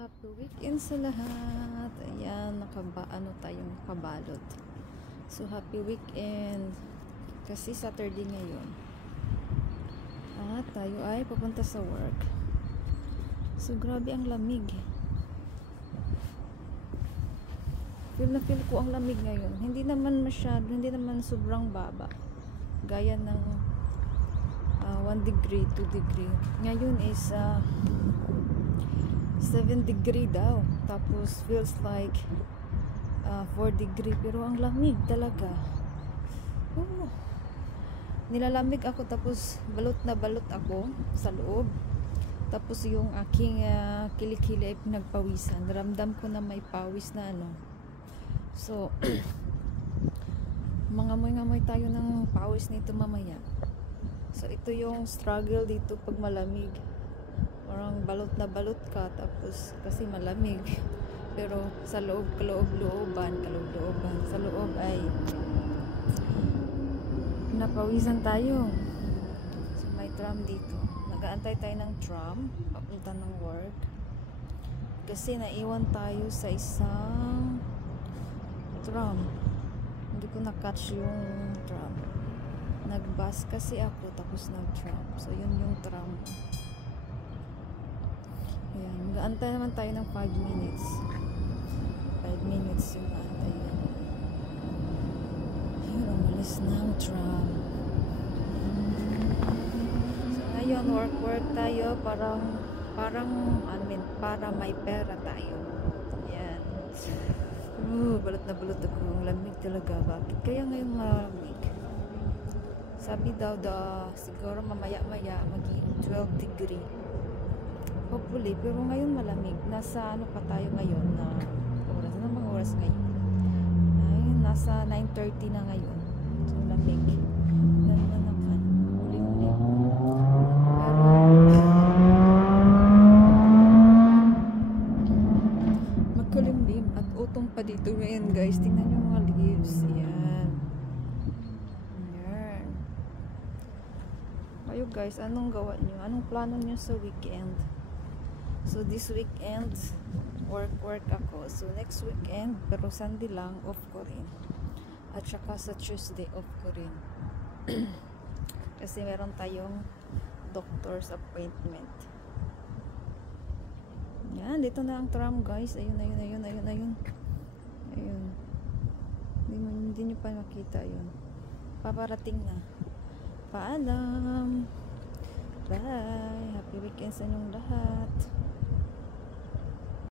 Happy weekend sa lahat. Ayan, ano tayong kabalot. So, happy weekend. Kasi Saturday ngayon. At tayo ay papunta sa work. So, grabe ang lamig. Feel na feel ko ang lamig ngayon. Hindi naman masyado, hindi naman sobrang baba. Gaya ng 1 degree, 2 degree. Ngayon is 7 degree daw. Tapos feels like 4 degree. Pero ang lamig talaga. Nilalamig ako, tapos balot na balot ako sa loob. Tapos yung aking kilikili ay pinagpawisan. Ramdam ko na may pawis na ano. So mangamoy-ngamoy tayo ng pawis nito mamaya. So ito yung struggle dito pag malamig. Parang balot na balot ka, tapos kasi malamig. Pero sa loob, kaloob-looban. Sa loob ay napawisan tayo. So may tram dito. Nag-aantay tayo ng tram papunta ng work. Kasi naiwan tayo sa isang tram. Hindi ko na-catch yung tram. Nag-bus kasi ako, tapos nag-tram. So yun yung tram. Ayan, mag-aantay naman tayo ng 5 minutes. 5 minutes yung aantay na. Ayun, umalis na ang tram. So ngayon, work tayo. Para may pera tayo. Ayan. Balot na balot ako. Ang lamig talaga. Bakit kaya ngayon malamig? Sabi daw siguro mamaya-maya maging 12 degree. Hopefully, pero ngayon malamig. Nasa ano pa tayo ngayon na oras? Ano mga oras ngayon? Ay, nasa 9:30 na ngayon. So, lamig. Ganda naman. Uling-uling. Pero magkulimlim at utong pa dito ngayon, guys. Tingnan nyo mga leaves. Ayan. Ayan. Kayo guys, anong gawa nyo? Anong plano nyo sa weekend? So this weekend work ako. So next weekend, pero Sunday lang off ko rin. At saka sa Tuesday off ko rin. Kasi meron tayong doctor's appointment. Yan, dito na ang tram guys. Ayun. Ayun. Hindi nyo pa makita yun. Paparating na. Paalam. Bye. Happy weekend sa inyong lahat.